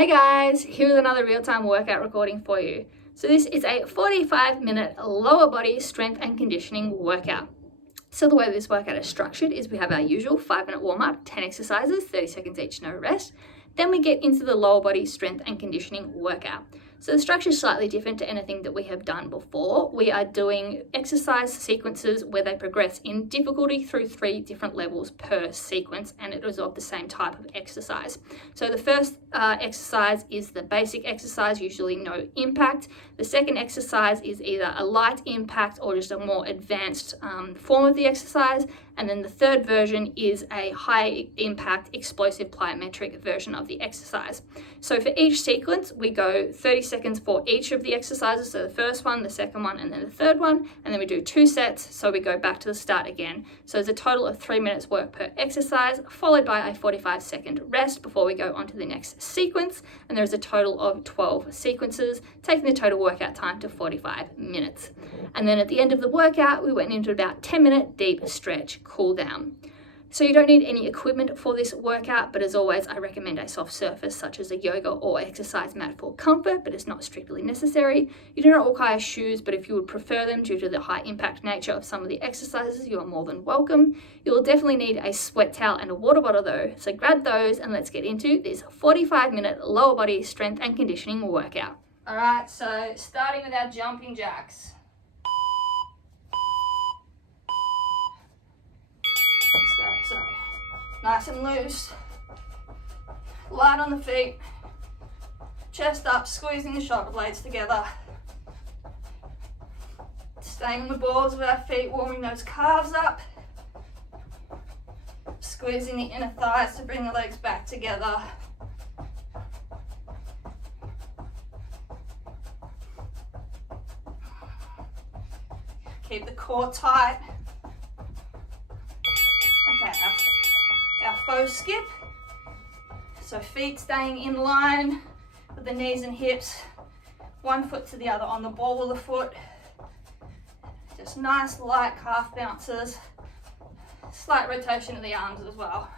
Hey guys, here's another real-time workout recording for you. So this is a 45-minute lower body strength and conditioning workout. So the way this workout is structured is we have our usual 5-minute warm-up, 10 exercises, 30 seconds each, no rest. Then we get into the lower body strength and conditioning workout. So the structure is slightly different to anything that we have done before. We are doing exercise sequences where they progress in difficulty through 3 different levels per sequence, and it is of the same type of exercise. So the first exercise is the basic exercise, usually no impact. The second exercise is either a light impact or just a more advanced form of the exercise. And then the third version is a high impact explosive plyometric version of the exercise. So for each sequence, we go 30 seconds for each of the exercises. So the first one, the second one, and then the third one. And then we do 2 sets. So we go back to the start again. So there's a total of 3 minutes work per exercise, followed by a 45-second rest before we go on to the next sequence. And there's a total of 12 sequences, taking the total workout time to 45 minutes. And then at the end of the workout, we went into about 10-minute deep stretch cool down. So you don't need any equipment for this workout, but as always, I recommend a soft surface such as a yoga or exercise mat for comfort, but it's not strictly necessary. You do not require shoes, but if you would prefer them due to the high impact nature of some of the exercises, you are more than welcome. You will definitely need a sweat towel and a water bottle though, so grab those and let's get into this 45-minute lower body strength and conditioning workout. All right, so starting with our jumping jacks. So nice and loose, light on the feet, chest up, squeezing the shoulder blades together, staying on the balls of our feet, warming those calves up, squeezing the inner thighs to bring the legs back together. Keep the core tight. Okay, our faux skip. So feet staying in line with the knees and hips, one foot to the other on the ball of the foot. Just nice light calf bounces, slight rotation of the arms as well.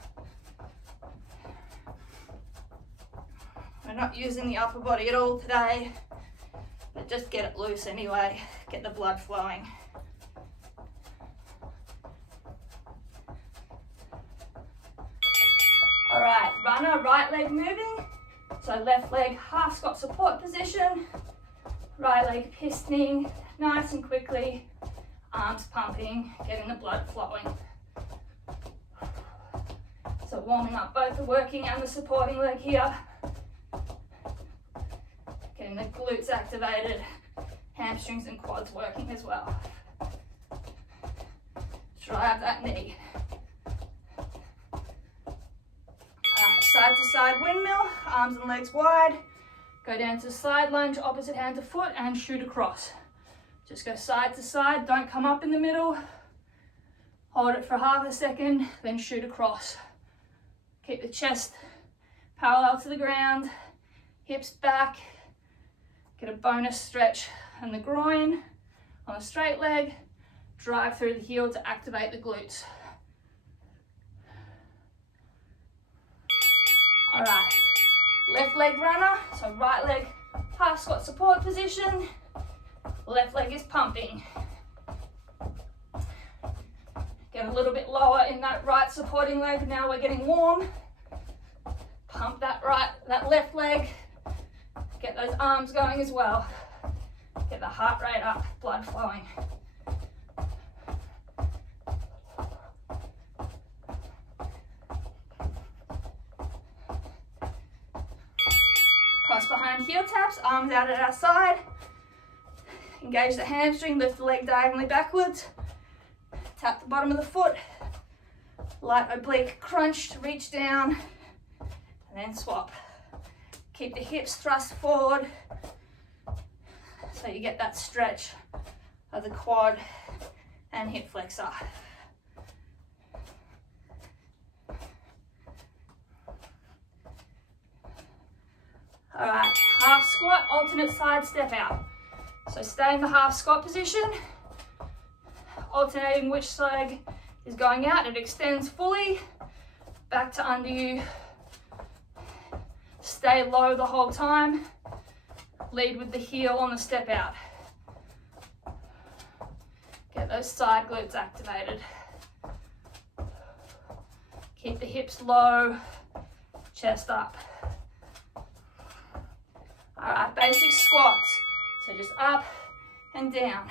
We're not using the upper body at all today, but just get it loose anyway, get the blood flowing. All right, runner, right leg moving. So left leg half squat support position, right leg pistoning nice and quickly, arms pumping, getting the blood flowing. So warming up both the working and the supporting leg here. Getting the glutes activated, hamstrings and quads working as well. Drive that knee. Side to side windmill, arms and legs wide. Go down to side lunge, opposite hand to foot, and shoot across. Just go side to side, don't come up in the middle. Hold it for half a second, then shoot across. Keep the chest parallel to the ground, hips back. Get a bonus stretch in the groin on a straight leg. Drive through the heel to activate the glutes. All right, left leg runner, so right leg half squat support position, left leg is pumping. Get a little bit lower in that right supporting leg, now we're getting warm. Pump that left leg, get those arms going as well. Get the heart rate up, blood flowing. Cross behind heel taps, arms out at our side. Engage the hamstring, lift the leg diagonally backwards. Tap the bottom of the foot. Light oblique crunch to reach down. And then swap. Keep the hips thrust forward. So you get that stretch of the quad and hip flexor. All right, half squat, alternate side step out. So stay in the half squat position, alternating which leg is going out. It extends fully, back to under you, Stay low the whole time. Lead with the heel on the step out. Get those side glutes activated. Keep the hips low, chest up. All right, basic squats. So just up and down.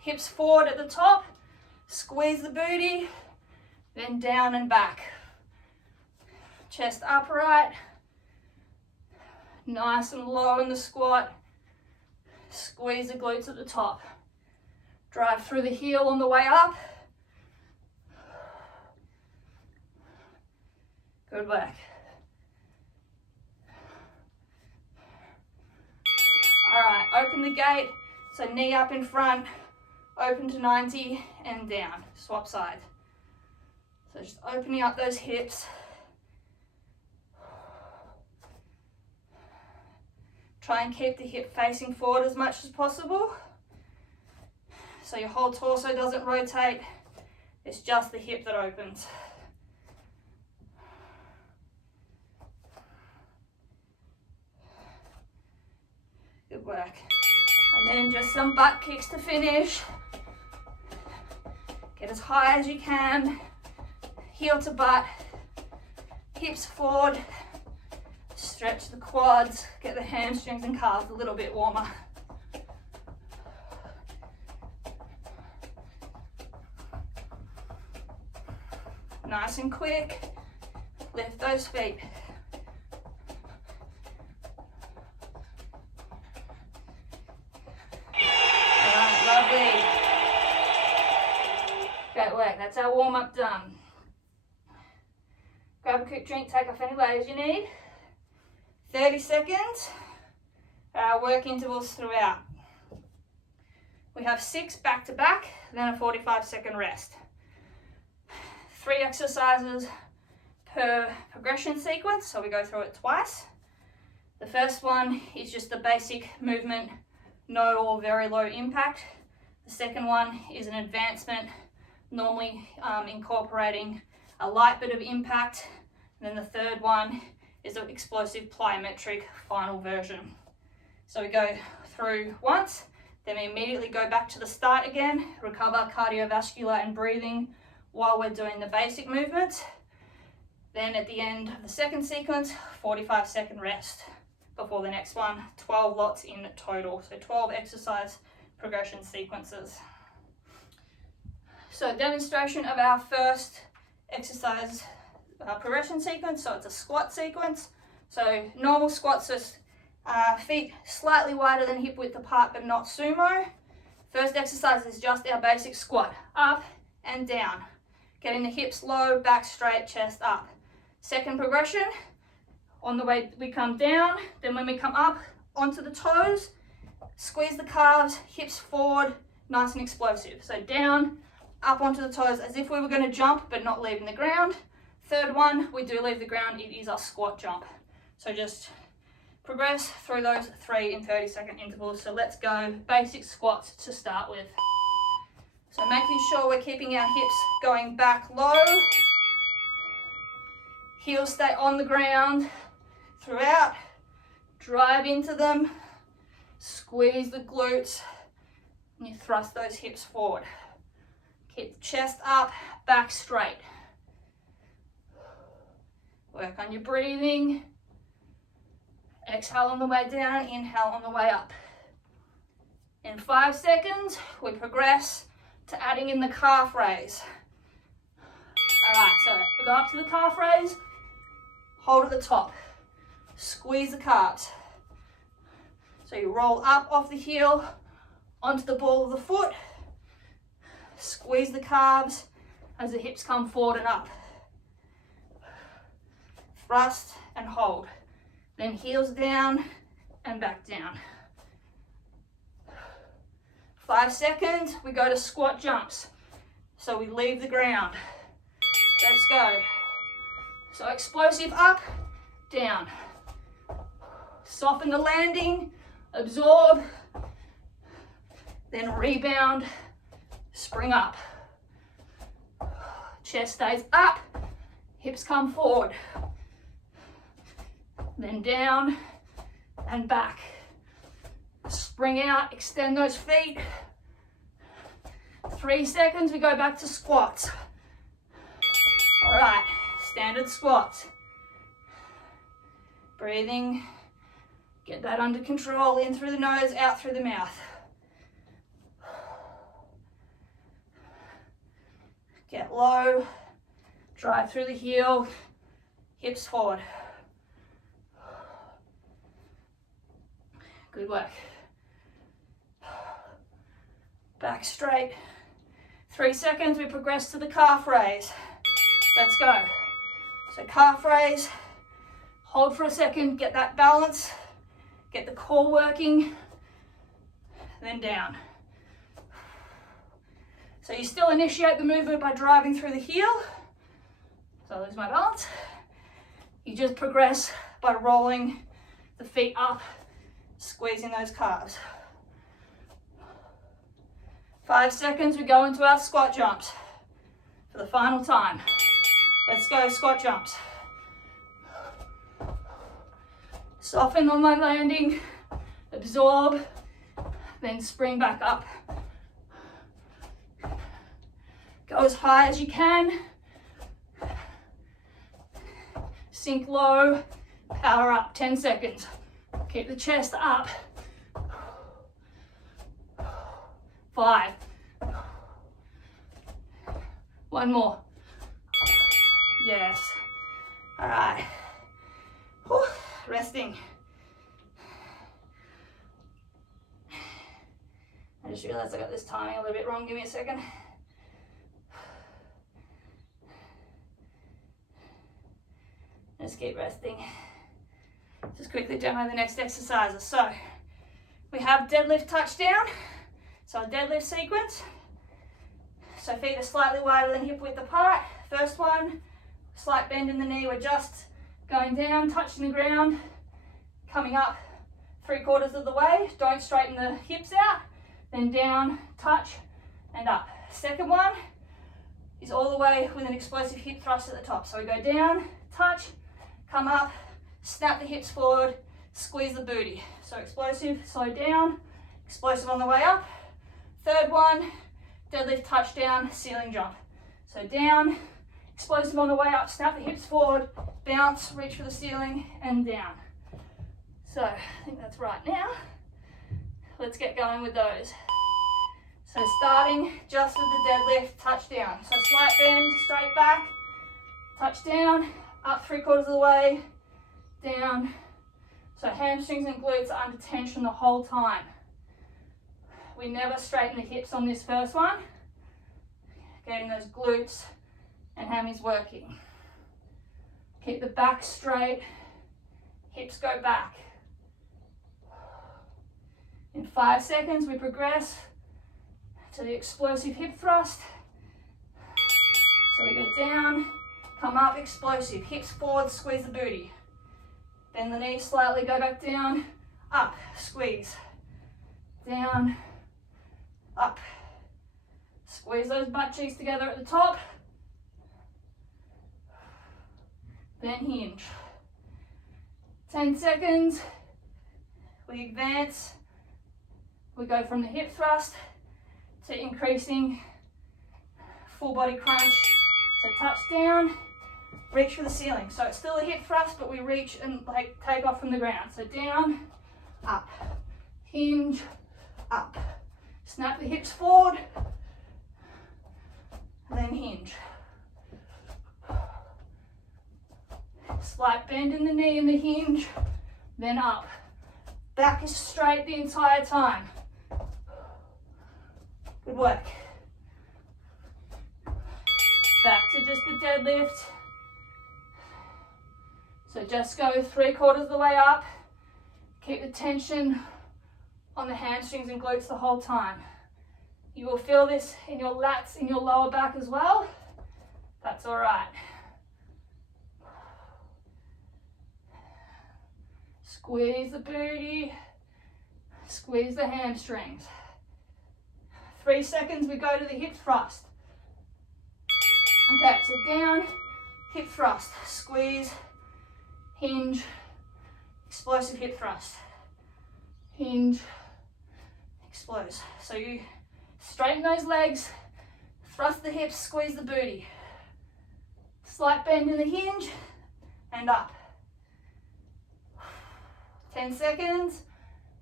Hips forward at the top, squeeze the booty, then down and back. Chest upright, nice and low in the squat. Squeeze the glutes at the top. Drive through the heel on the way up. Good work. All right, open the gate. So knee up in front, open to 90 and down. Swap sides. So just opening up those hips. Try and keep the hip facing forward as much as possible. So your whole torso doesn't rotate. It's just the hip that opens. Good work. And then just some butt kicks to finish. Get as high as you can. Heel to butt. Hips forward. Stretch the quads. Get the hamstrings and calves a little bit warmer. Nice and quick. Lift those feet. Lovely. Great work. That's our warm up done. Grab a quick drink, take off any layers you need. 30 seconds. Our work intervals throughout. We have 6 back to back, then a 45-second rest. 3 exercises per progression sequence, so we go through it twice. The first one is just the basic movement, no or very low impact. The second one is an advancement, normally incorporating a light bit of impact. And then the third one is an explosive plyometric final version. So we go through once, then we immediately go back to the start again, recover cardiovascular and breathing while we're doing the basic movements. Then at the end of the second sequence, 45-second rest before the next one, 12 lots in total. So 12 exercise progression sequences. So demonstration of our first exercise progression sequence. So it's a squat sequence. So normal squats are feet slightly wider than hip width apart, but not sumo. First exercise is just our basic squat, up and down. Getting the hips low, back straight, chest up. Second progression, on the way we come down, then when we come up onto the toes, squeeze the calves, hips forward, nice and explosive. So down, up onto the toes as if we were going to jump but not leaving the ground. Third one, we do leave the ground, it is our squat jump. So just progress through those 3 in 30-second intervals. So let's go basic squats to start with. So making sure we're keeping our hips going back low. Heels stay on the ground throughout. Drive into them. Squeeze the glutes. And you thrust those hips forward. Keep the chest up, back straight. Work on your breathing. Exhale on the way down, inhale on the way up. In 5 seconds, we progress to adding in the calf raise. All right, so we go up to the calf raise, hold at the top, squeeze the calves. So you roll up off the heel onto the ball of the foot, squeeze the calves as the hips come forward and up. Thrust and hold. Then heels down and back down. 5 seconds, we go to squat jumps. So we leave the ground. Let's go. So explosive up, down. Soften the landing, absorb, then rebound, spring up. Chest stays up, hips come forward. then down and back. Spring out, extend those feet. 3 seconds, we go back to squats. All right, standard squats. Breathing, get that under control, in through the nose, out through the mouth. Get low, drive through the heel, hips forward. Good work. Back straight. 3 seconds, we progress to the calf raise. Let's go. So calf raise, hold for a second, get that balance, get the core working, then down. So you still initiate the movement by driving through the heel. So I lose my balance. You just progress by rolling the feet up, squeezing those calves. 5 seconds, we go into our squat jumps for the final time. Let's go, squat jumps. Soften on my landing, absorb, then spring back up. Go as high as you can. Sink low, power up, 10 seconds. Keep the chest up. 5. 1 more. Yes. All right. Whew. Resting. I just realized I got this timing a little bit wrong. Give me a second. Just keep resting. Just quickly demo the next exercises. So we have deadlift touchdown. So a deadlift sequence. So feet are slightly wider than hip width apart. First one, slight bend in the knee. We're just going down, touching the ground, coming up 3/4 of the way. Don't straighten the hips out. Then down, touch, and up. Second one is all the way with an explosive hip thrust at the top. So we go down, touch, come up, snap the hips forward, squeeze the booty. So explosive, slow down, explosive on the way up. Third one, deadlift touchdown, ceiling jump. So down, explosive on the way up, snap the hips forward, bounce, reach for the ceiling, and down. So I think that's right now. Let's get going with those. So starting just with the deadlift touchdown. So slight bend, straight back, touch down, up 3/4 of the way, down. So hamstrings and glutes are under tension the whole time. We never straighten the hips on this first one. Getting those glutes and hammies working. Keep the back straight, hips go back. In 5 seconds, we progress to the explosive hip thrust. So we go down, come up, explosive, hips forward, squeeze the booty. Bend the knees slightly, go back down, up, squeeze, down, up. Squeeze those butt cheeks together at the top. Then hinge. 10 seconds. We advance. We go from the hip thrust to increasing full body crunch. So touch down, reach for the ceiling. So it's still a hip thrust, but we reach and like take off from the ground. So down, up, hinge, up. Snap the hips forward, then hinge. Slight bend in the knee in the hinge, then up. Back is straight the entire time. Good work. Back to just the deadlift. So just go 3/4 of the way up. Keep the tension on the hamstrings and glutes the whole time. You will feel this in your lats, in your lower back as well. That's all right. Squeeze the booty, squeeze the hamstrings. 3 seconds, we go to the hip thrust. Okay, so down, hip thrust, squeeze, hinge, explosive hip thrust. Hinge, explode. So you straighten those legs, thrust the hips, squeeze the booty. Slight bend in the hinge and up. 10 seconds.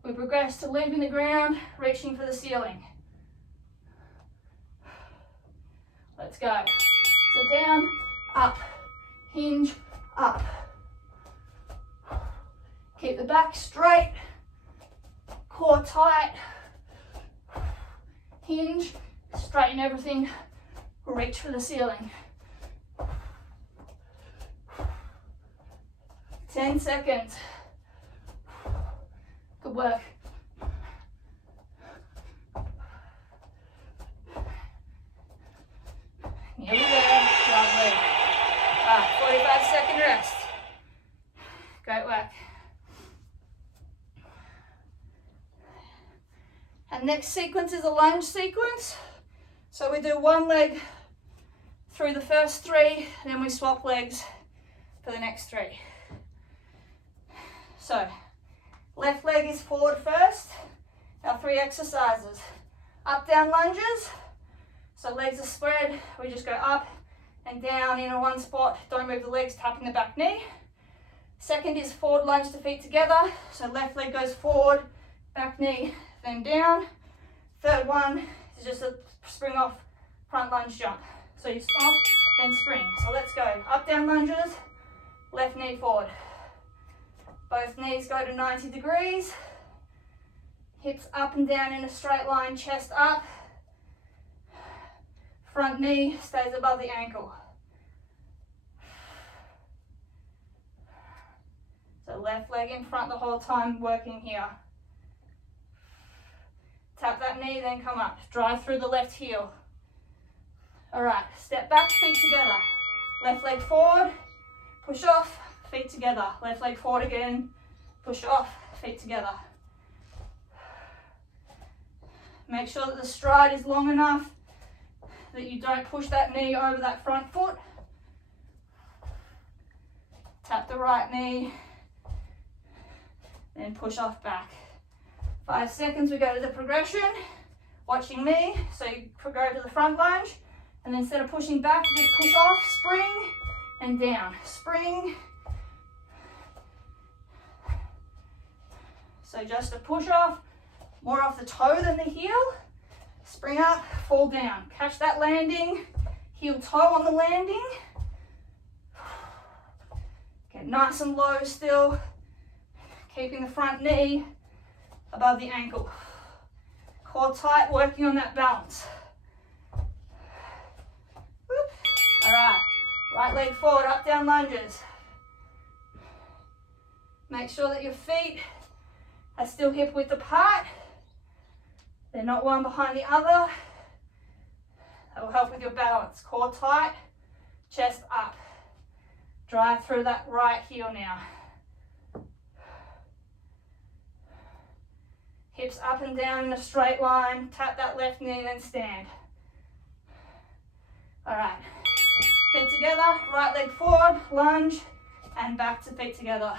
We progress to leaving the ground, reaching for the ceiling. Let's go. So down, up, hinge, up. Keep the back straight, core tight, hinge, straighten everything, reach for the ceiling. 10 seconds. Good work. Nearly there. Lovely. All right, 45-second rest. Great work. And next sequence is a lunge sequence. So we do one leg through the first three, and then we swap legs for the next three. So, left leg is forward first. Our 3 exercises. Up, down lunges. So legs are spread. We just go up and down in a one spot. Don't move the legs, tapping the back knee. Second is forward lunge to feet together. So left leg goes forward, back knee, then down. Third one is just a spring off front lunge jump. So you stop, then spring. So let's go. Up, down lunges, left knee forward. Both knees go to 90 degrees. Hips up and down in a straight line, chest up. Front knee stays above the ankle. So left leg in front the whole time, working here. Tap that knee, then come up. Drive through the left heel. All right, step back, feet together. Left leg forward, push off, feet together. Left leg forward again, push off, feet together. Make sure that the stride is long enough that you don't push that knee over that front foot. Tap the right knee, then push off back. 5 seconds, we go to the progression, watching me. So you go to the front lunge, and then instead of pushing back, you just push off, spring, and down. Spring. So just a push off, more off the toe than the heel. Spring up, fall down. Catch that landing, heel toe on the landing. Get nice and low still, keeping the front knee above the ankle. Core tight, working on that balance. Whoop. All right, right leg forward, up, down lunges. Make sure that your feet are still hip width apart. They're not one behind the other. That will help with your balance. Core tight, chest up. Drive through that right heel now. Hips up and down in a straight line. Tap that left knee, then stand. All right. Feet together, right leg forward, lunge, and back to feet together.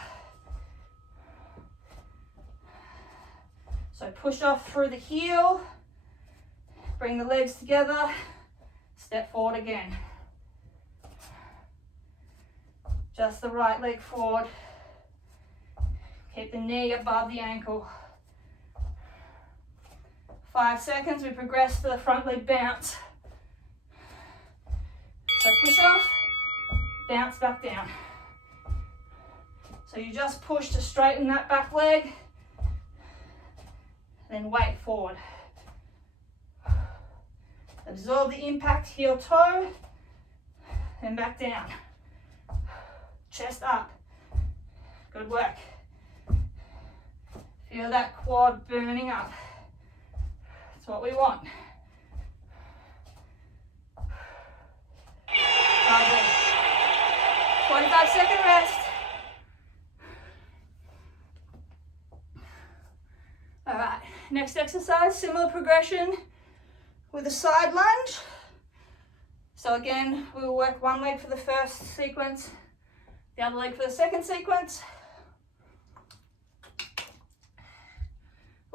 So push off through the heel, bring the legs together, step forward again. Just the right leg forward. Keep the knee above the ankle. 5 seconds, we progress to the front leg bounce. So push off, bounce back down. So you just push to straighten that back leg, then weight forward. Absorb the impact, heel toe, then back down. Chest up. Good work. Feel that quad burning up. That's what we want. Lovely. 45-second rest. All right, next exercise, similar progression with a side lunge. So again, we will work one leg for the first sequence, the other leg for the second sequence.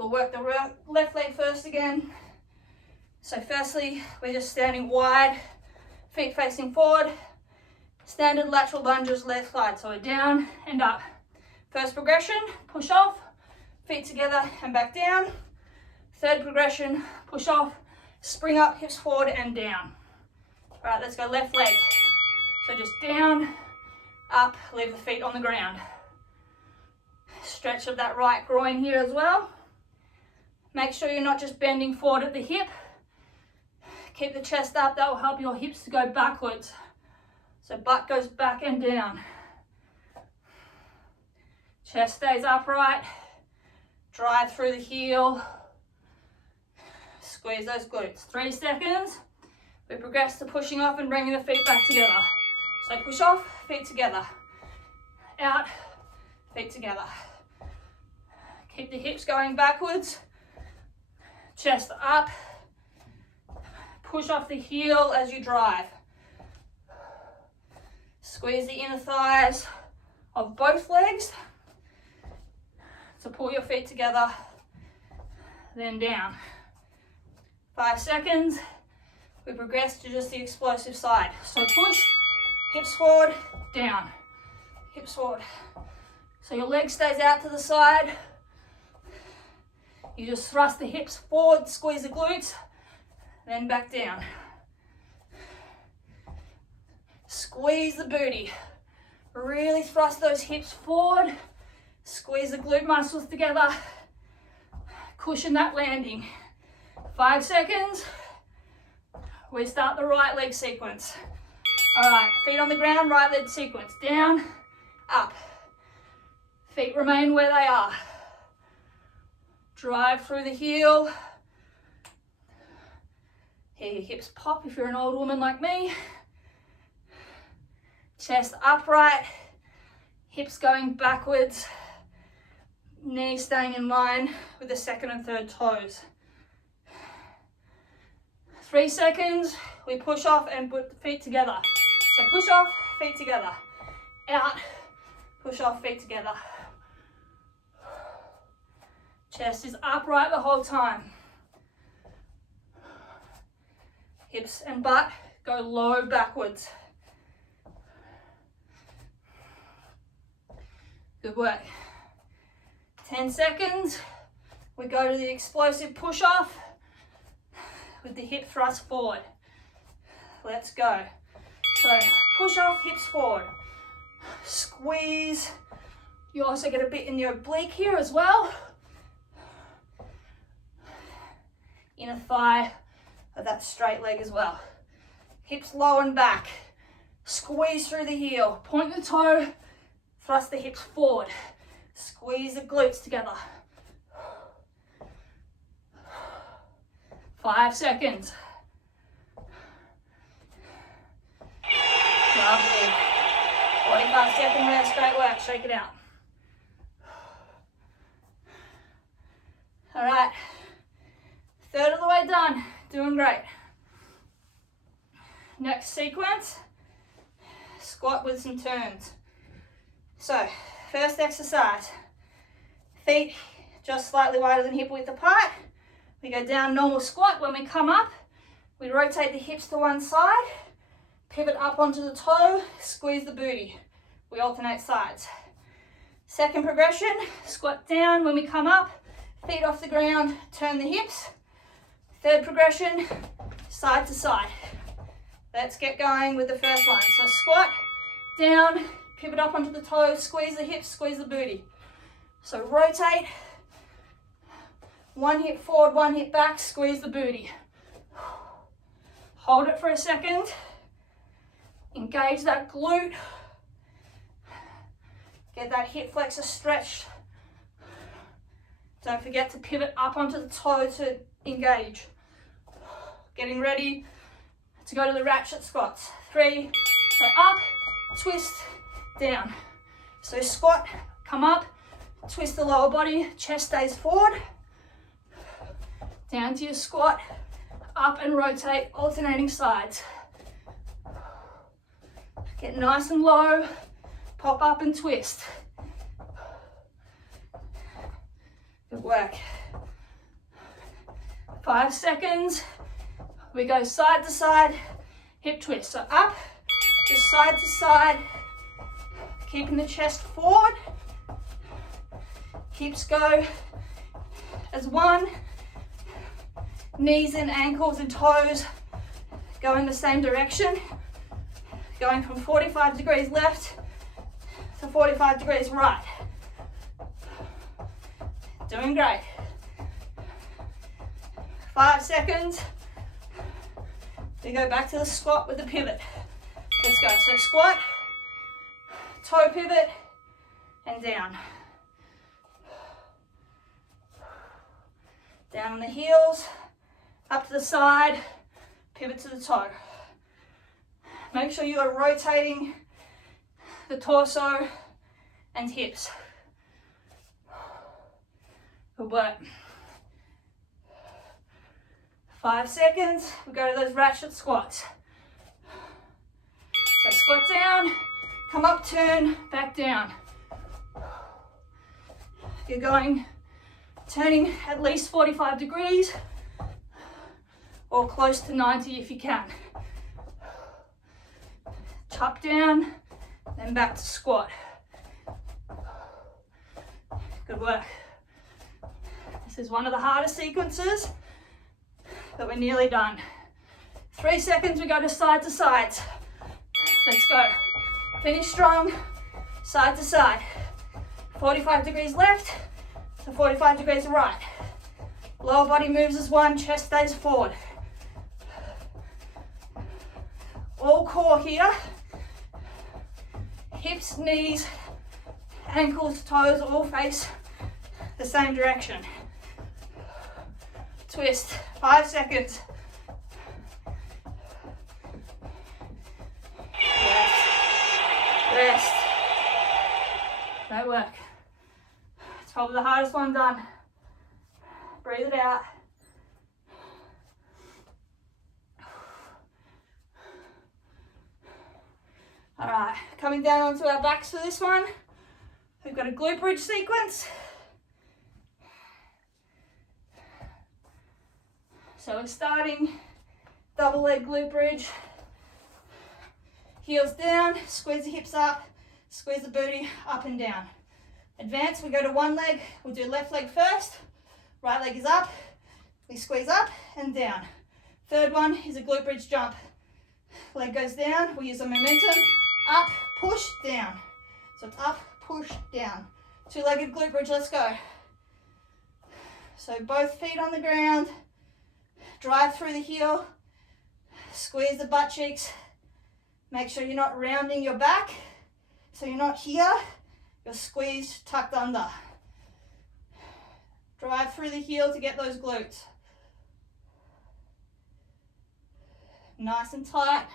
We'll work the left leg first again. So firstly, we're just standing wide, feet facing forward. Standard lateral lunges, left side. So we're down and up. First progression, push off, feet together and back down. Third progression, push off, spring up, hips forward and down. All right, let's go left leg. So just down, up, leave the feet on the ground. Stretch of that right groin here as well. Make sure you're not just bending forward at the hip. Keep the chest up, that will help your hips to go backwards. So butt goes back and down. Chest stays upright. Drive through the heel. Squeeze those glutes. 3 seconds. We progress to pushing off and bringing the feet back together. So push off, feet together. Out, feet together. Keep the hips going backwards. Chest up. Push off the heel as you drive. Squeeze the inner thighs of both legs to pull your feet together, then down. 5 seconds. We progress to just the explosive side. So push, hips forward, down, hips forward. So your leg stays out to the side. You just thrust the hips forward, squeeze the glutes, then back down. Squeeze the booty. Really thrust those hips forward. Squeeze the glute muscles together. Cushion that landing. 5 seconds. We start the right leg sequence. All right, feet on the ground, right leg sequence. Down, up. Feet remain where they are. Drive through the heel. Hear your hips pop if you're an old woman like me. Chest upright, hips going backwards, knees staying in line with the second and third toes. 3 seconds, we push off and put the feet together. So push off, feet together. Out, push off, feet together. Chest is upright the whole time. Hips and butt go low backwards. Good work. 10 seconds. We go to the explosive push off with the hip thrust forward. Let's go. So push off, hips forward. Squeeze. You also get a bit in the oblique here as well. Inner thigh of that straight leg as well. Hips low and back. Squeeze through the heel. Point the toe. Thrust the hips forward. Squeeze the glutes together. 5 seconds. Lovely. 45-second rest, great work, shake it out. All right, third of the way done, doing great. Next sequence, squat with some turns. So, first exercise, feet just slightly wider than hip width apart. We go down normal squat. When we come up, we rotate the hips to one side, pivot up onto the toe, squeeze the booty. We alternate sides. Second progression, squat down. When we come up, feet off the ground, turn the hips. Third progression, side to side. Let's get going with the first one. So squat, down, pivot up onto the toes, squeeze the hips, squeeze the booty. So rotate, one hip forward, one hip back, squeeze the booty. Hold it for a second. Engage that glute. Get that hip flexor stretched. Don't forget to pivot up onto the toe to engage. Getting ready to go to the ratchet squats. 3, so up, twist, down. So squat, come up, twist the lower body, chest stays forward. Down to your squat, up and rotate, alternating sides. Get nice and low, pop up and twist. Good work. 5 seconds. We go side to side, hip twist. So up, just side to side, keeping the chest forward. Hips go as one. Knees and ankles and toes go in the same direction. Going from 45 degrees left to 45 degrees right. Doing great. 5 seconds. We go back to the squat with the pivot. Let's go. So squat, toe pivot, and down. Down on the heels, up to the side, pivot to the toe. Make sure you are rotating the torso and hips. Good work. 5 seconds, we go to those ratchet squats. So squat down, come up, turn, back down. You're going, turning at least 45 degrees or close to 90 if you can. Tuck down, then back to squat. Good work. This is one of the hardest sequences, but we're nearly done. 3 seconds, we go to sides. Let's go. Finish strong, side to side. 45 degrees left to 45 degrees right. Lower body moves as one, chest stays forward. All core here. Hips, knees, ankles, toes all face the same direction. Twist, 5 seconds. Rest. Great work. It's probably the hardest one done. Breathe it out. All right, coming down onto our backs for this one. We've got a glute bridge sequence. So we're starting double leg glute bridge. Heels down, squeeze the hips up, squeeze the booty up and down. Advance, we go to one leg. We'll do left leg first. Right leg is up. We squeeze up and down. Third one is a glute bridge jump. Leg goes down. We use the momentum. Up, push, down. So it's up, push, down. Two-legged glute bridge, let's go. So both feet on the ground. Drive through the heel. Squeeze the butt cheeks. Make sure you're not rounding your back. So you're not here. You're squeezed, tucked under. Drive through the heel to get those glutes. Nice and tight.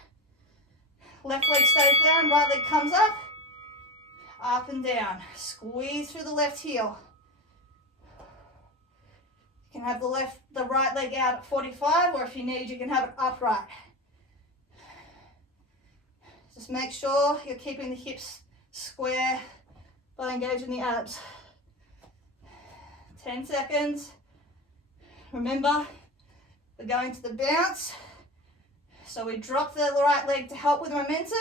Left leg stays down, right leg comes up and down. Squeeze through the left heel. You can have the right leg out at 45, or if you need, you can have it upright. Just make sure you're keeping the hips square by engaging the abs. 10 seconds. Remember, we're going to the bounce. So we drop the right leg to help with momentum.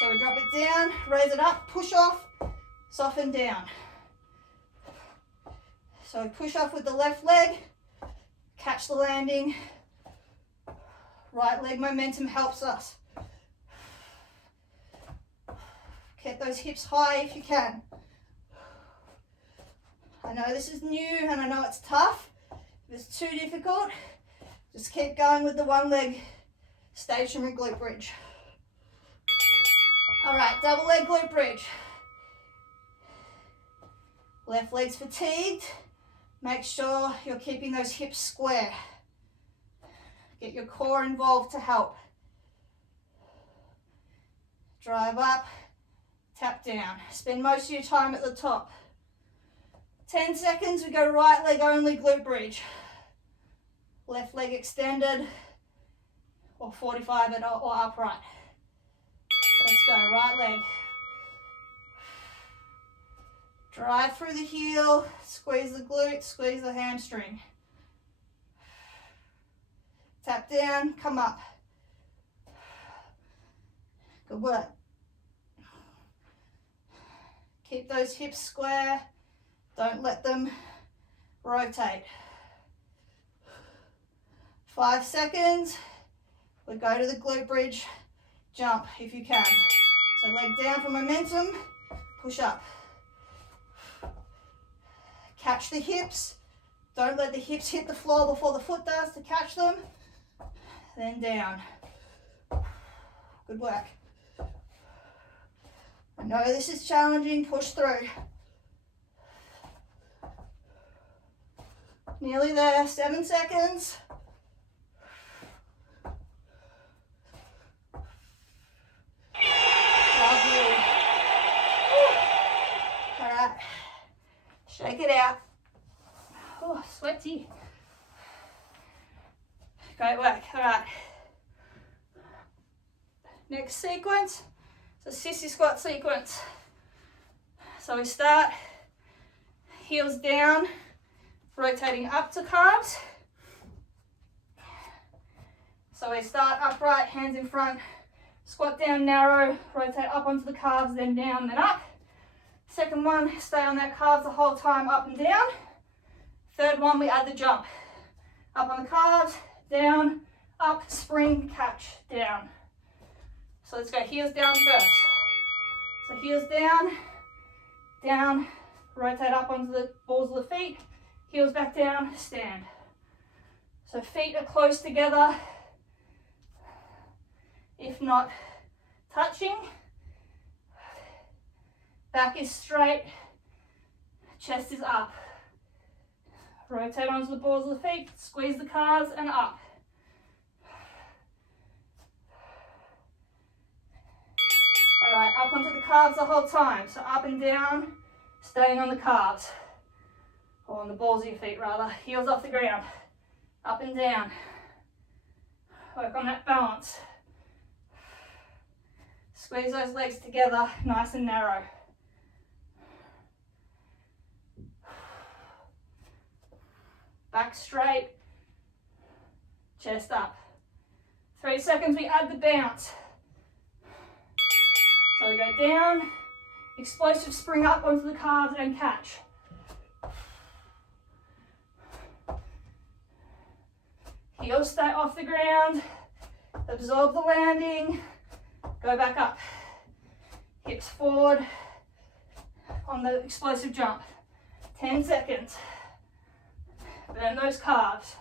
So we drop it down, raise it up, push off, soften down. So we push off with the left leg, catch the landing. Right leg momentum helps us. Get those hips high if you can. I know this is new and I know it's tough. If it's too difficult, just keep going with the one leg stationary glute bridge. All right, double leg glute bridge. Left leg's fatigued. Make sure you're keeping those hips square. Get your core involved to help. Drive up, tap down. Spend most of your time at the top. 10 seconds, we go right leg only glute bridge. Left leg extended, or 45 or upright. Let's go, right leg. Drive through the heel, squeeze the glute, squeeze the hamstring. Tap down, come up. Good work. Keep those hips square. Don't let them rotate. 5 seconds. We go to the glute bridge. Jump if you can. So leg down for momentum. Push up. Catch the hips. Don't let the hips hit the floor before the foot does to catch them. Then down. Good work. I know this is challenging. Push through. Nearly there. 7 seconds. Lovely. All right. Shake it out. Oh, sweaty. Great work. All right. Next sequence, it's a sissy squat sequence. So we start heels down, rotating up to calves. So we start upright, hands in front, squat down narrow, rotate up onto the calves, then down, then up. Second one, stay on that calves the whole time, up and down. Third one, we add the jump. Up on the calves, down, up, spring, catch, down. So let's go heels down first. So heels down, down, rotate up onto the balls of the feet, heels back down, stand. So feet are close together, if not touching. Back is straight, chest is up. Rotate onto the balls of the feet, squeeze the calves and up. All right, up onto the calves the whole time. So up and down, staying on the calves. Or on the balls of your feet rather. Heels off the ground. Up and down. Work on that balance. Squeeze those legs together, nice and narrow. Back straight, chest up. 3 seconds, we add the bounce. So we go down, explosive spring up onto the calves and catch. Heels stay off the ground, absorb the landing, go back up. Hips forward on the explosive jump. 10 seconds. Burn those calves.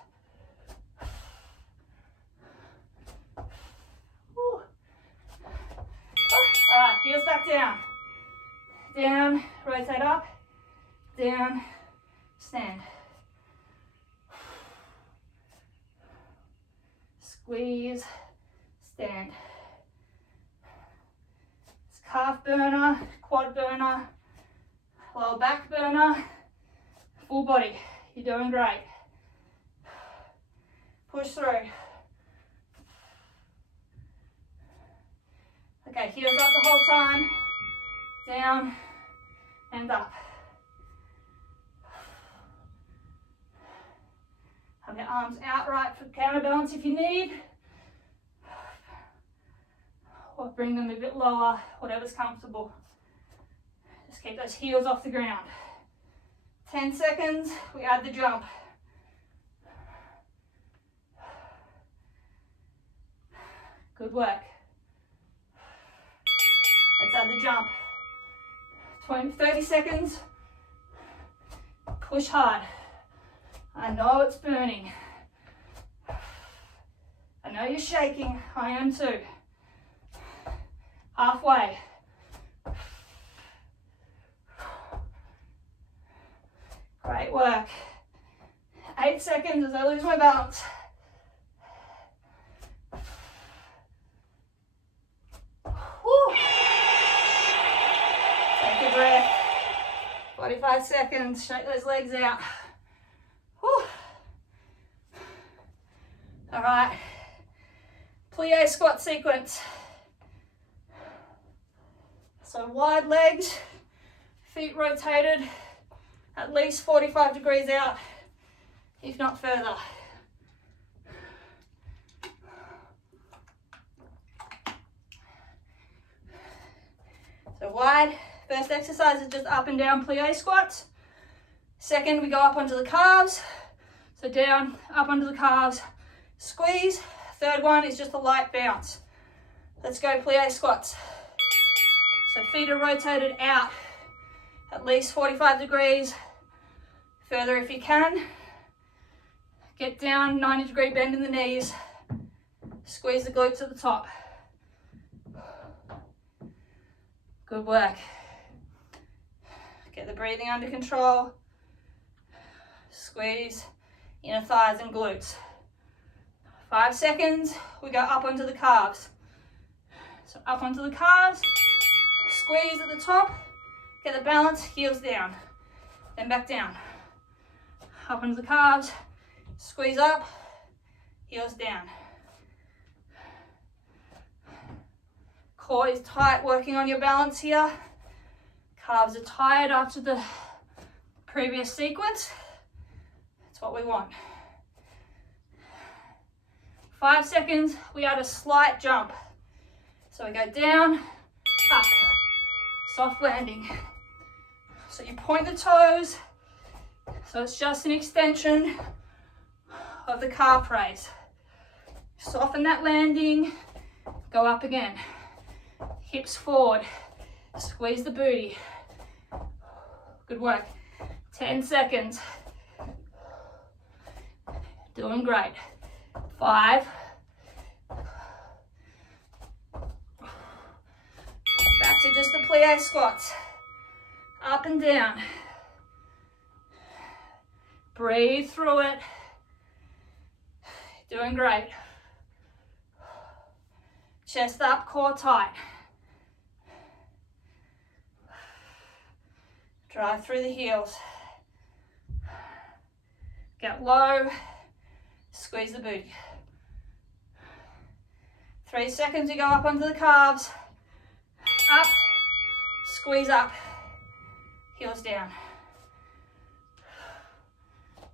Woo. All right, heels back down. Down, rotate up, down, stand. Squeeze, stand. It's calf burner, quad burner, lower back burner, full body. You're doing great. Push through. Okay, heels up the whole time. Down and up. Have your arms outright for counterbalance if you need. Or bring them a bit lower, whatever's comfortable. Just keep those heels off the ground. 10 seconds, we add the jump. Good work. Let's add the jump. 30 seconds. Push hard. I know it's burning. I know you're shaking. I am too. Halfway. Great work. 8 seconds as I lose my balance. Whew. Take a breath. 45 seconds. Shake those legs out. Whew. All right. Plie squat sequence. So wide legs, feet rotated. At least 45 degrees out, if not further. So wide. First exercise is just up and down plie squats. Second, we go up onto the calves. So down, up onto the calves, squeeze. Third one is just a light bounce. Let's go plie squats. So feet are rotated out at least 45 degrees. Further if you can. Get down, 90-degree bend in the knees. Squeeze the glutes at the top. Good work. Get the breathing under control. Squeeze inner thighs and glutes. 5 seconds, we go up onto the calves. So up onto the calves, squeeze at the top, get the balance, heels down, then back down. Up onto the calves, squeeze up, heels down. Core is tight, working on your balance here. Calves are tired after the previous sequence. That's what we want. 5 seconds, we add a slight jump. So we go down, up, soft landing. So you point the toes, so it's just an extension of the calf raise. Soften that landing, go up again. Hips forward, squeeze the booty. Good work. 10 seconds. Doing great. 5. Back to just the plie squats. Up and down. Breathe through it. Doing great. Chest up, core tight. Drive through the heels. Get low. Squeeze the booty. 3 seconds, you go up onto the calves. Up, squeeze up, heels down.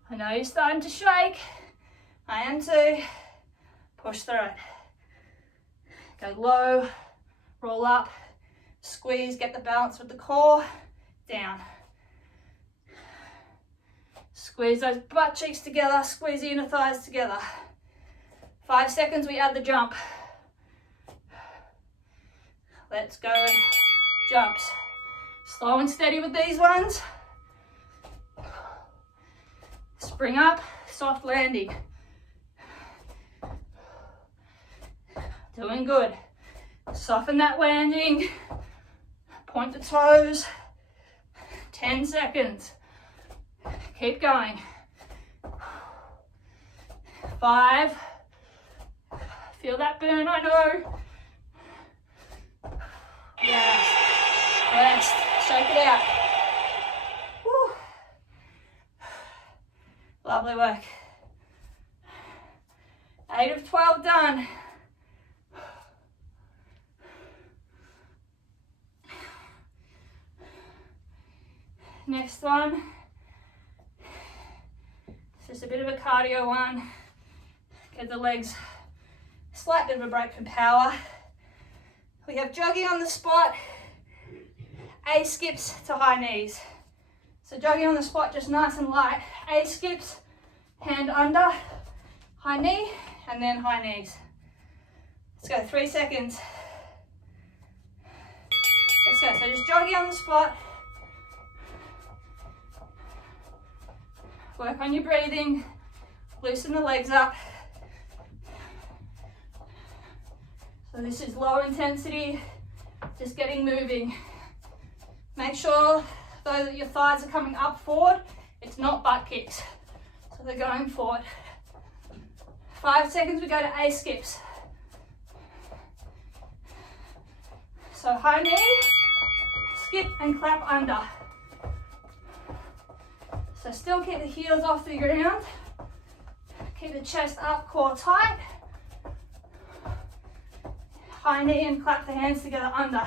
I know you're starting to shake. I am too. Push through it. Go low, roll up, squeeze, get the balance with the core, down. Squeeze those butt cheeks together, squeeze the inner thighs together. 5 seconds, we add the jump. Let's go, jumps. Slow and steady with these ones. Spring up, soft landing. Doing good. Soften that landing. Point the toes. 10 seconds. Keep going. 5. Feel that burn, I know. Yes. Rest. Shake it out. Woo. Lovely work. 8 of 12 done. Next one. It's just a bit of a cardio one. Get the legs a slight bit of a break from power. We have jogging on the spot, A skips to high knees. So jogging on the spot, just nice and light. A skips, hand under, high knee, and then high knees. Let's go, 3 seconds. Let's go, so just jogging on the spot. Work on your breathing, loosen the legs up. So this is low intensity, just getting moving. Make sure though that your thighs are coming up forward, it's not butt kicks. So they're going forward. 5 seconds, we go to A skips. So high knee, skip and clap under. So still keep the heels off the ground. Keep the chest up, core tight. High knee and clap the hands together under.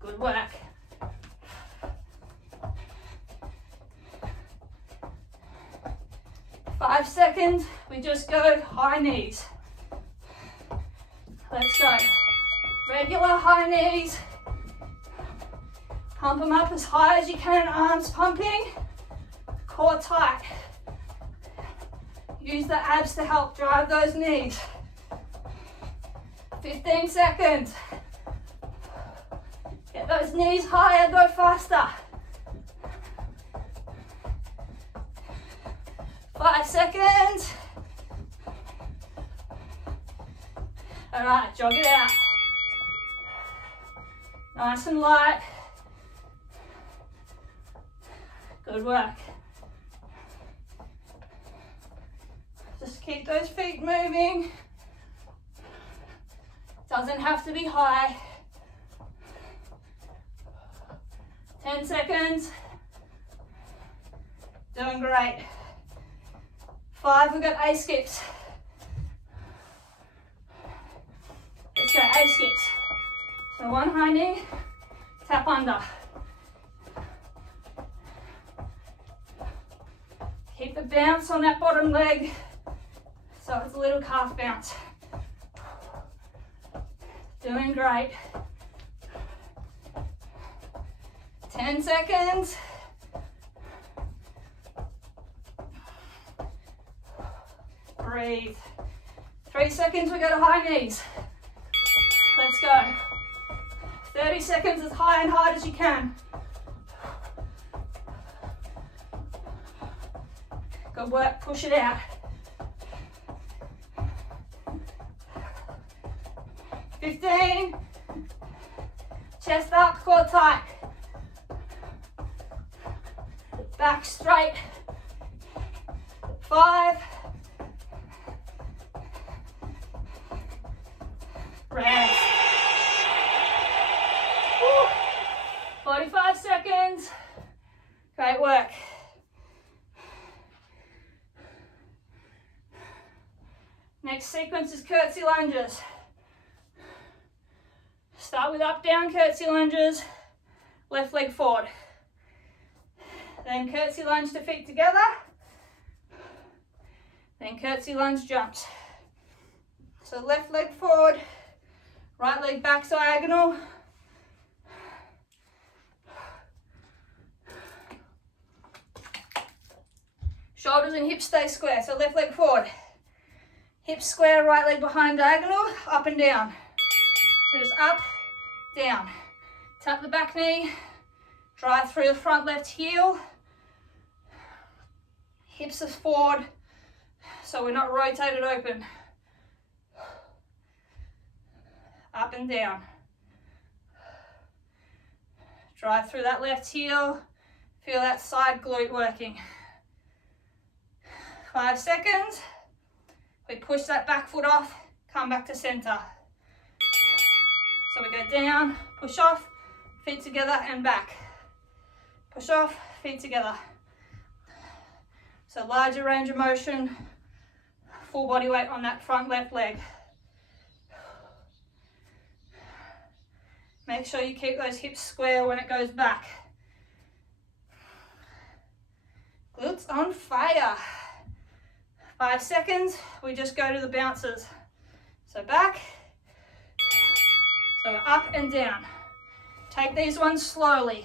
Good work. Five seconds, we just go high knees. Let's go. Regular high knees. Pump them up as high as you can, arms pumping, core tight. Use the abs to help drive those knees. 15 seconds. Get those knees higher, go faster. 5 seconds. All right, jog it out. Nice and light. Good work. Just keep those feet moving. Doesn't have to be high. 10 seconds. Doing great. 5, we've got A skips. Let's go A skips. So one high knee, tap under. Keep the bounce on that bottom leg, so it's a little calf bounce. Doing great. 10 seconds. Breathe. 3 seconds, we go to high knees. Let's go. 30 seconds as high and hard as you can. Good work, push it out. 15. Chest up, core tight. Back straight. 5. Rest. Woo. 45 seconds. Great work. Next sequence is curtsy lunges. Start with up, down curtsy lunges, left leg forward. Then curtsy lunge to feet together. Then curtsy lunge jumps. So left leg forward, right leg back diagonal. Shoulders and hips stay square, so left leg forward. Hips square, right leg behind diagonal, up and down. So just up, down. Tap the back knee, drive through the front left heel. Hips are forward, so we're not rotated open. Up and down. Drive through that left heel, feel that side glute working. 5 seconds. We push that back foot off, come back to center. So we go down, push off, feet together and back. Push off, feet together. So larger range of motion, full body weight on that front left leg. Make sure you keep those hips square when it goes back. Glutes on fire. 5 seconds, we just go to the bounces. So back, so up and down. Take these ones slowly.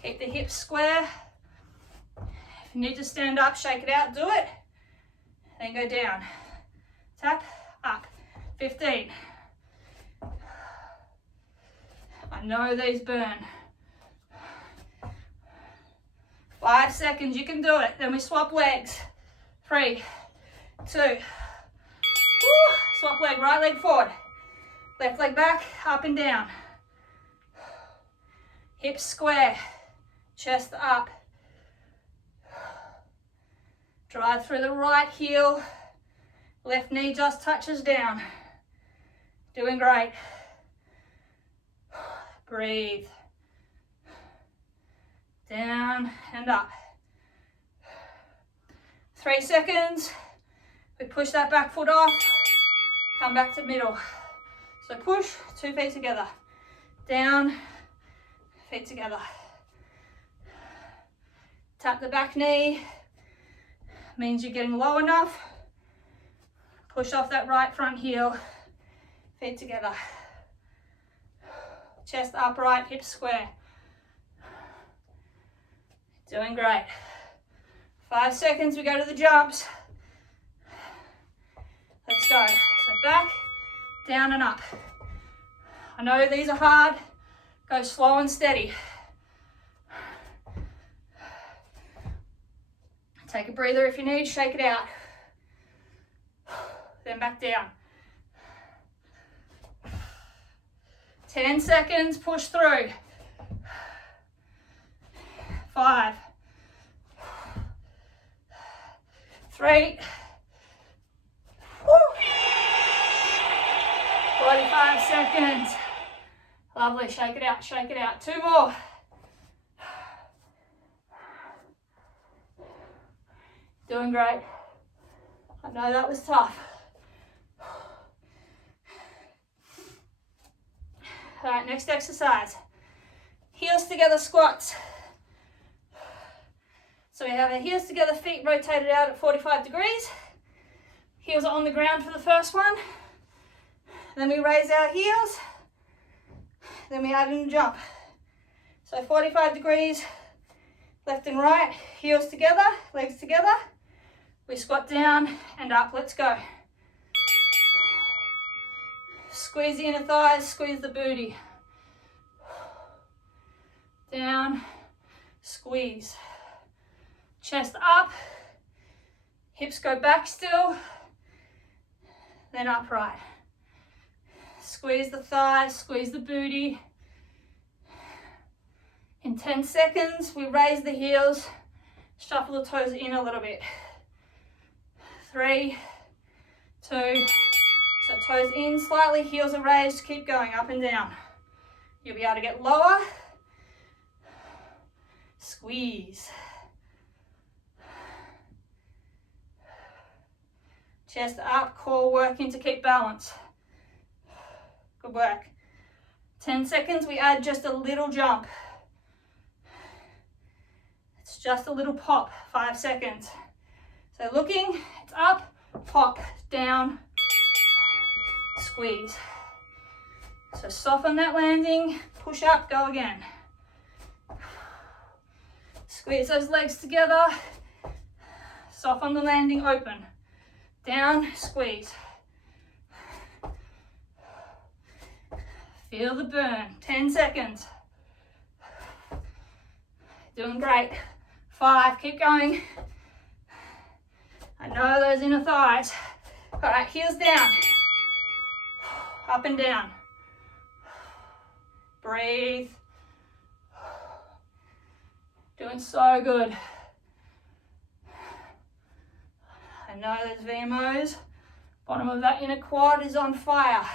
Keep the hips square. If you need to stand up, shake it out, do it. Then go down. Tap, up. 15. I know these burn. 5 seconds, you can do it. Then we swap legs. 3, 2. Woo. Swap leg, right leg forward. Left leg back, up and down. Hips square, chest up. Drive through the right heel. Left knee just touches down. Doing great. Breathe. Down and up. 3 seconds. We push that back foot off. Come back to middle. So push, 2 feet together. Down, feet together. Tap the back knee. Means you're getting low enough. Push off that right front heel, feet together. Chest upright, hips square. Doing great. 5 seconds, we go to the jumps. Let's go. So back, down and up. I know these are hard. Go slow and steady. Take a breather if you need, shake it out. Then back down. 10 seconds, push through. 5, 3, 45 seconds. Lovely, shake it out, shake it out. 2 more. Doing great. I know that was tough. All right, next exercise. Heels together squats. So we have our heels together, feet rotated out at 45 degrees. Heels are on the ground for the first one. Then we raise our heels. Then we add in a jump. So 45 degrees, left and right, heels together, legs together. We squat down and up, let's go. Squeeze the inner thighs, squeeze the booty. Down, squeeze. Chest up, hips go back still, then upright. Squeeze the thighs, squeeze the booty. In 10 seconds, we raise the heels, shuffle the toes in a little bit. 3, 2, so toes in slightly, heels are raised, keep going up and down. You'll be able to get lower. Squeeze. Chest up, core working to keep balance. Good work. 10 seconds, we add just a little jump. It's just a little pop, 5 seconds. So looking, it's up, pop, down, squeeze. So soften that landing, push up, go again. Squeeze those legs together, soften the landing, open. Down, squeeze. Feel the burn, 10 seconds. Doing great. 5, keep going. I know those inner thighs. All right, heels down. Up and down. Breathe. Doing so good. I know those VMOs. Bottom of that inner quad is on fire.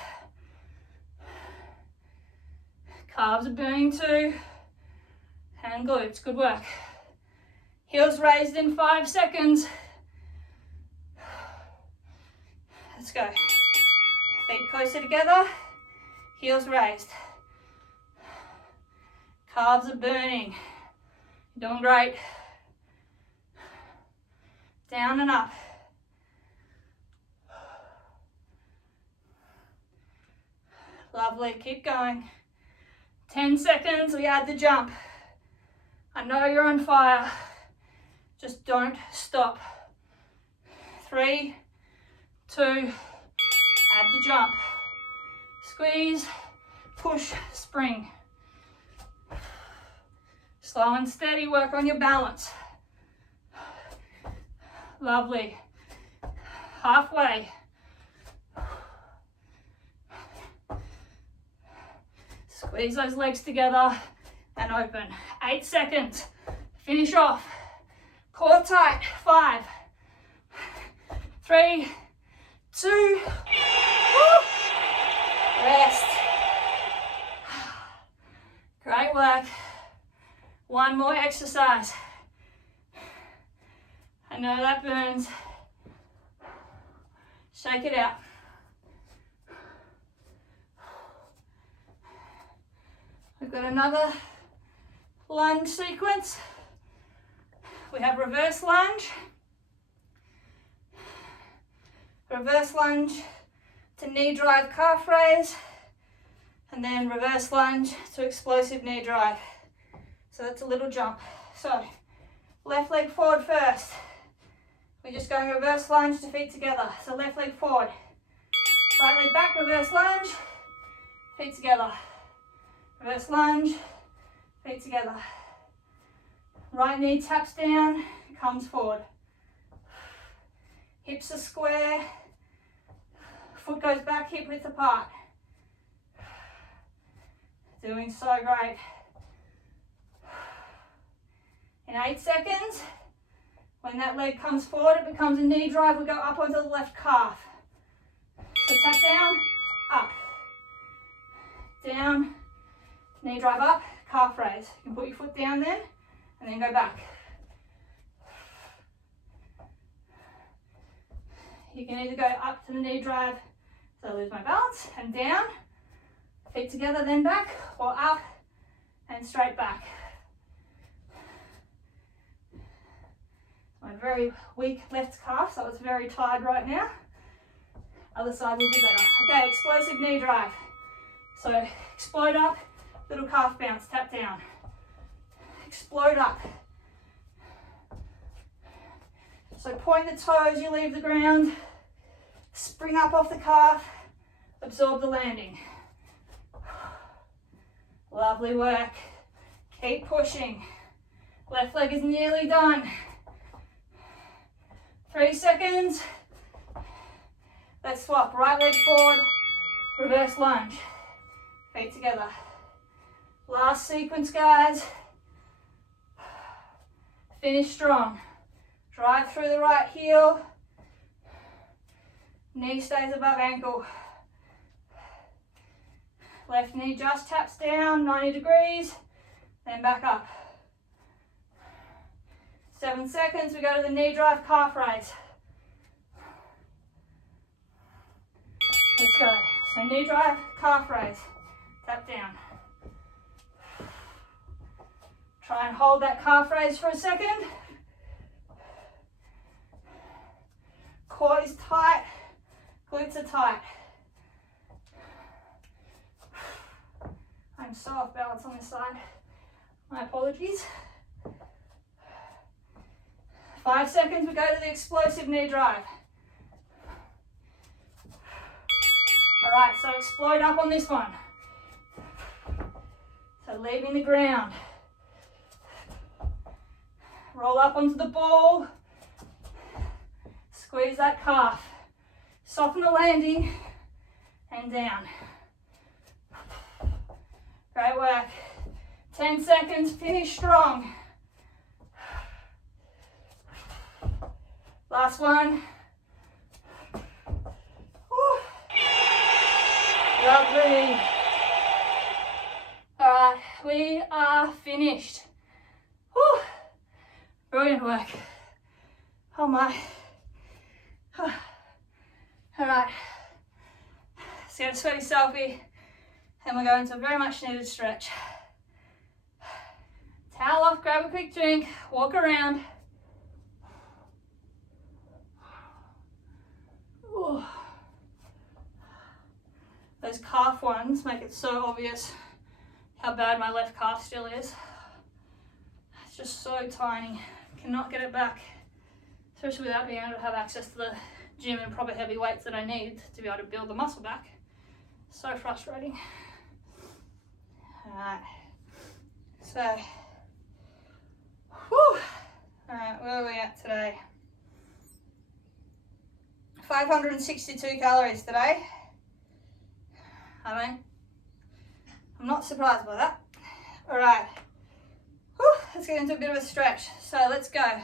Calves are burning too. And glutes, good work. Heels raised in 5 seconds. Let's go. Feet closer together, heels raised. Calves are burning. You're doing great. Down and up. Lovely, keep going. 10 seconds, we add the jump. I know you're on fire. Just don't stop. 3, 2, add the jump. Squeeze, push, spring. Slow and steady, work on your balance. Lovely. Halfway. Squeeze those legs together and open. 8 seconds. Finish off. Core tight. 5, 3, 2. Woo. Rest. Great work. One more exercise. I know that burns. Shake it out. We've got another lunge sequence. We have reverse lunge. reverse lunge to knee drive calf raise, and then reverse lunge to explosive knee drive. So that's a little jump. So left leg forward first. We're just going reverse lunge to feet together. So left leg forward, right leg back, reverse lunge, feet together. Reverse lunge, feet together. Right knee taps down, comes forward. Hips are square, foot goes back, hip width apart. Doing so great. In 8 seconds, when that leg comes forward, it becomes a knee drive. We go up onto the left calf. So tap down, up, down, knee drive up, calf raise. You can put your foot down then, and then go back. You can either go up to the knee drive, so I lose my balance, and down, feet together, then back, or up and straight back. My very weak left calf, so it's very tired right now. Other side will be better. Okay, explosive knee drive. So explode up, little calf bounce, tap down. Explode up. So point the toes, you leave the ground. Spring up off the calf, absorb the landing. Lovely work. Keep pushing. Left leg is nearly done. 3 seconds. Let's swap. Right leg forward, reverse lunge. Feet together. Last sequence, guys. Finish strong. Drive through the right heel. Knee stays above ankle. Left knee just taps down, 90 degrees, then back up. 7 seconds, we go to the knee drive calf raise. Let's go. So knee drive, calf raise, tap down. Try and hold that calf raise for a second. Core is tight, glutes are tight. I'm so off balance on this side. My apologies. 5 seconds, we go to the explosive knee drive. All right, so explode up on this one. So leaving the ground. Roll up onto the ball. Squeeze that calf. Soften the landing and down. Great work. 10 seconds, finish strong. Last one. Whew. Lovely. All right, we are finished. Whew. Brilliant work. Oh my. All right, let's get a sweaty selfie and we'll go into a very much needed stretch. Towel off, grab a quick drink, walk around. Ooh. Those calf ones make it so obvious how bad my left calf still is. It's just so tiny, cannot get it back, especially without being able to have access to the gym and proper heavy weights that I need to be able to build the muscle back. So frustrating. Alright, so, whew. Alright, where are we at today? 562 calories today. I mean, I'm not surprised by that. Alright, let's get into a bit of a stretch. So let's go.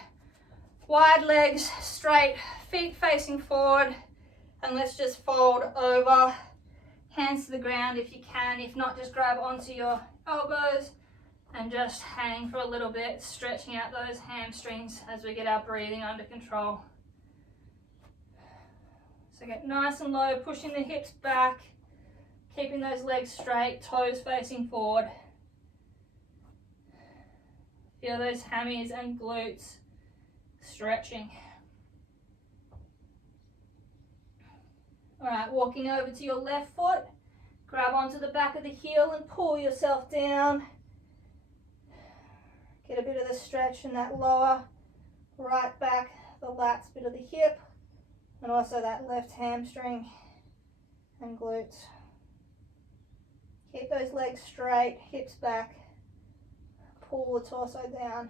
Wide legs, straight, feet facing forward, and let's just fold over, hands to the ground if you can. If not, just grab onto your elbows and just hang for a little bit, stretching out those hamstrings as we get our breathing under control. So get nice and low, pushing the hips back, keeping those legs straight, toes facing forward. Feel those hammies and glutes stretching. All right, walking over to your left foot, grab onto the back of the heel and pull yourself down. Get a bit of the stretch in that lower right back, the lats bit of the hip, and also that left hamstring and glutes. Keep those legs straight, hips back, pull the torso down.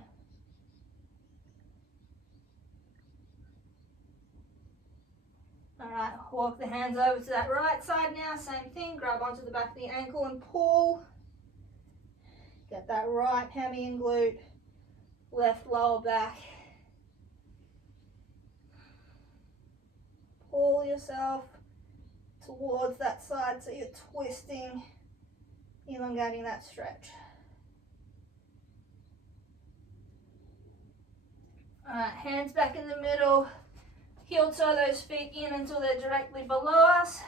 Alright, walk the hands over to that right side now, same thing, grab onto the back of the ankle and pull. Get that right hammy and glute, left lower back. Pull yourself towards that side so you're twisting, elongating that stretch. Alright, hands back in the middle, heel toe those feet in until they're directly below us.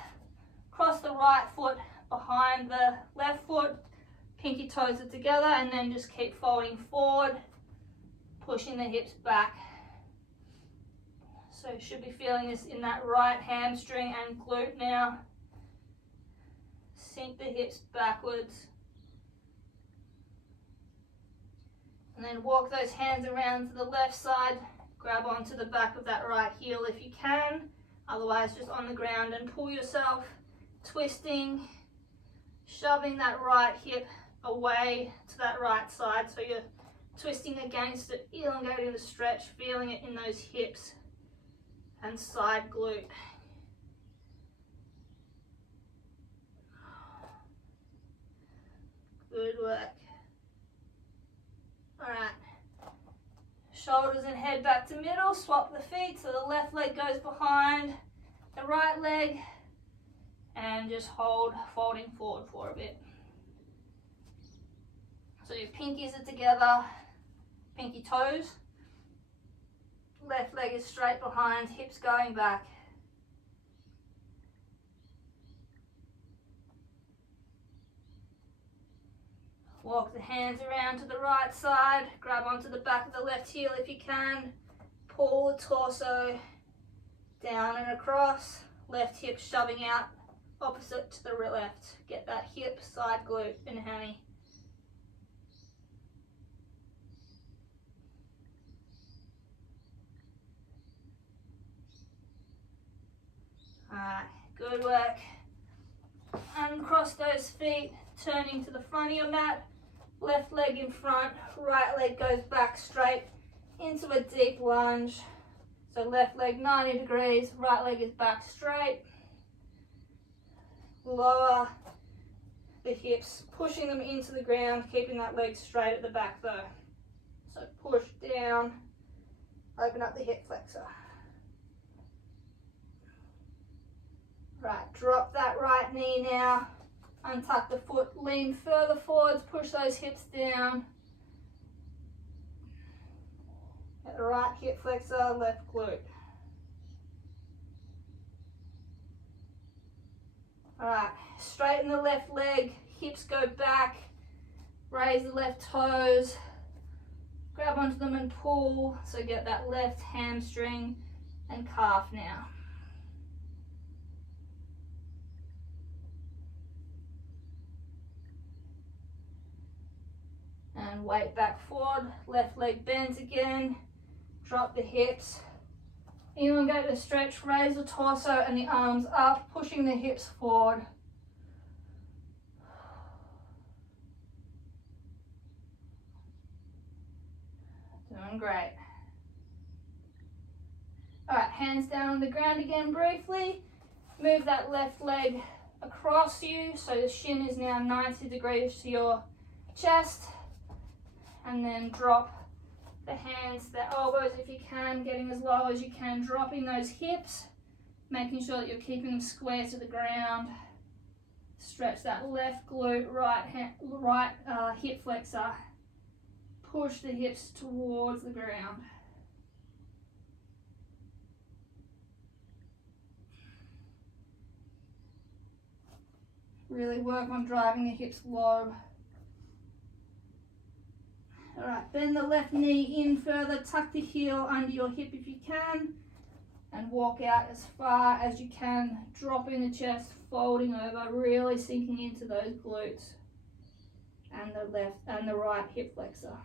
Cross the right foot behind the left foot, pinky toes are together, and then just keep folding forward, pushing the hips back. So you should be feeling this in that right hamstring and glute now. Sink the hips backwards. And then walk those hands around to the left side. Grab onto the back of that right heel if you can. Otherwise, just on the ground and pull yourself, twisting, shoving that right hip away to that right side. So you're twisting against it, elongating the stretch, feeling it in those hips and side glute. Good work. Alright, shoulders and head back to middle, swap the feet so the left leg goes behind the right leg and just hold, folding forward for a bit. So your pinkies are together, pinky toes, left leg is straight behind, hips going back. Walk the hands around to the right side, grab onto the back of the left heel if you can, pull the torso down and across, left hip shoving out opposite to the left. Get that hip, side glute and hammy. Alright, good work. Uncross those feet, turning to the front of your mat. Left leg in front, right leg goes back straight into a deep lunge. So left leg 90 degrees, right leg is back straight. Lower the hips, pushing them into the ground, keeping that leg straight at the back though. So push down, open up the hip flexor. Right, drop that right knee now. Untuck the foot, lean further forwards, push those hips down. Get the right hip flexor, left glute. Alright, straighten the left leg, hips go back, raise the left toes, grab onto them and pull, so get that left hamstring and calf now. And weight back forward, left leg bends again, drop the hips, elongate the stretch, raise the torso and the arms up, pushing the hips forward. Doing great. Alright, hands down on the ground again briefly, move that left leg across you so the shin is now 90 degrees to your chest. And then drop the hands, the elbows if you can, getting as low as you can, dropping those hips, making sure that you're keeping them square to the ground. Stretch that left glute, right hip flexor. Push the hips towards the ground. Really work on driving the hips low. Alright, bend the left knee in further, tuck the heel under your hip if you can, and walk out as far as you can, dropping the chest, folding over, really sinking into those glutes and the left and the right hip flexor.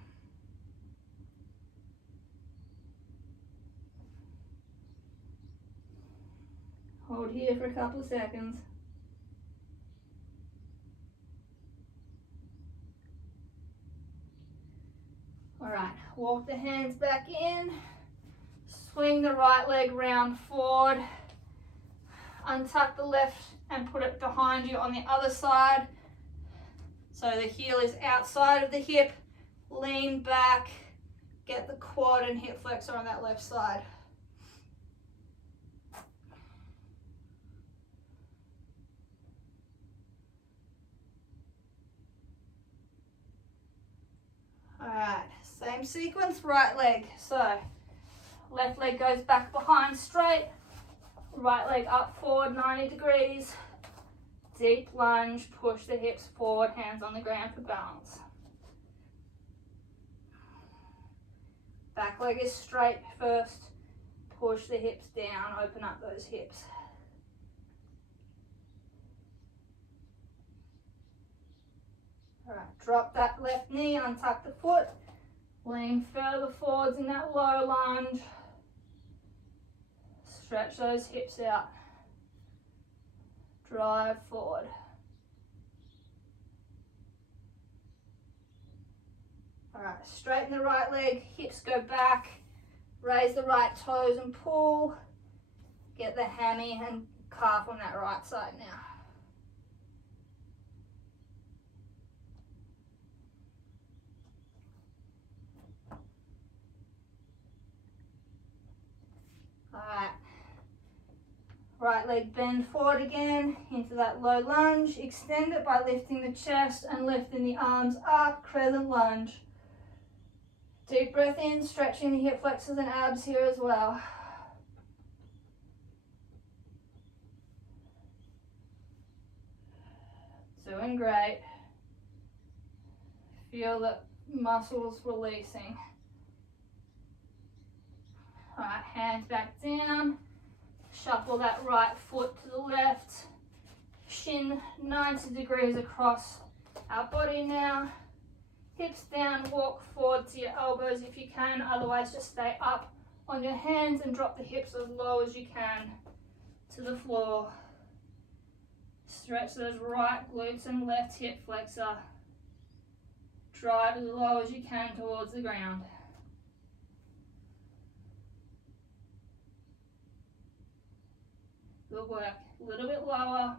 Hold here for a couple of seconds. All right, walk the hands back in, swing the right leg round forward, untuck the left and put it behind you on the other side. So the heel is outside of the hip, lean back, get the quad and hip flexor on that left side. All right, same sequence, right leg. So left leg goes back behind straight, right leg up forward 90 degrees, deep lunge, push the hips forward, hands on the ground for balance. Back leg is straight first, push the hips down, open up those hips. All right, drop that left knee, untuck the foot, lean further forwards in that low lunge. Stretch those hips out. Drive forward. All right, straighten the right leg, hips go back, raise the right toes and pull. Get the hammy and calf on that right side now. Alright, right leg bend forward again into that low lunge. Extend it by lifting the chest and lifting the arms up, crescent lunge. Deep breath in, stretching the hip flexors and abs here as well. Doing great. Feel the muscles releasing. All right, hands back down. Shuffle that right foot to the left. Shin 90 degrees across our body now. Hips down, walk forward to your elbows if you can. Otherwise, just stay up on your hands and drop the hips as low as you can to the floor. Stretch those right glutes and left hip flexor. Drive as low as you can towards the ground. Good work. A little bit lower.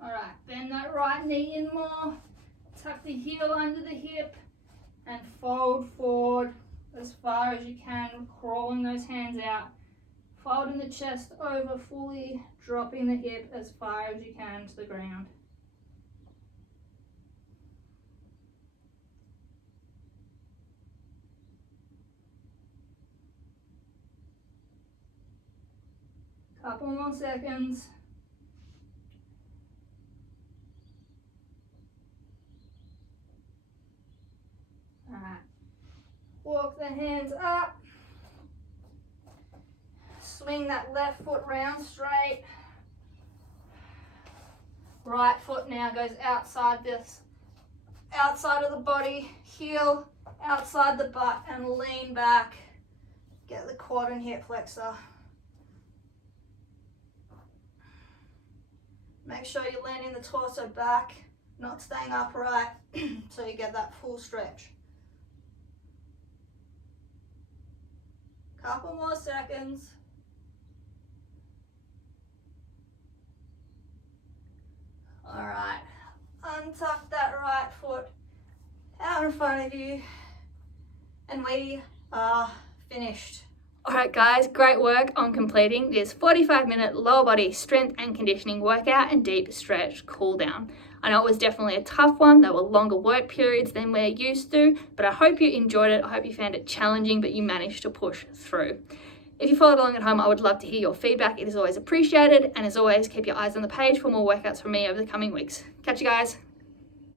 All right, bend that right knee in more. Tuck the heel under the hip and fold forward as far as you can, crawling those hands out. Folding the chest over fully, dropping the hip as far as you can to the ground. Couple more seconds. All right. Walk the hands up. Swing that left foot round straight. Right foot now goes outside of the body, heel outside the butt and lean back. Get the quad and hip flexor. Make sure you're landing the torso back, not staying upright, so you get that full stretch. Couple more seconds. All right, untuck that right foot out in front of you, and we are finished. Alright guys, great work on completing this 45-minute lower body strength and conditioning workout and deep stretch cool down. I know it was definitely a tough one. There were longer work periods than we're used to, but I hope you enjoyed it. I hope you found it challenging, but you managed to push through. If you followed along at home, I would love to hear your feedback. It is always appreciated. And as always, keep your eyes on the page for more workouts from me over the coming weeks. Catch you guys.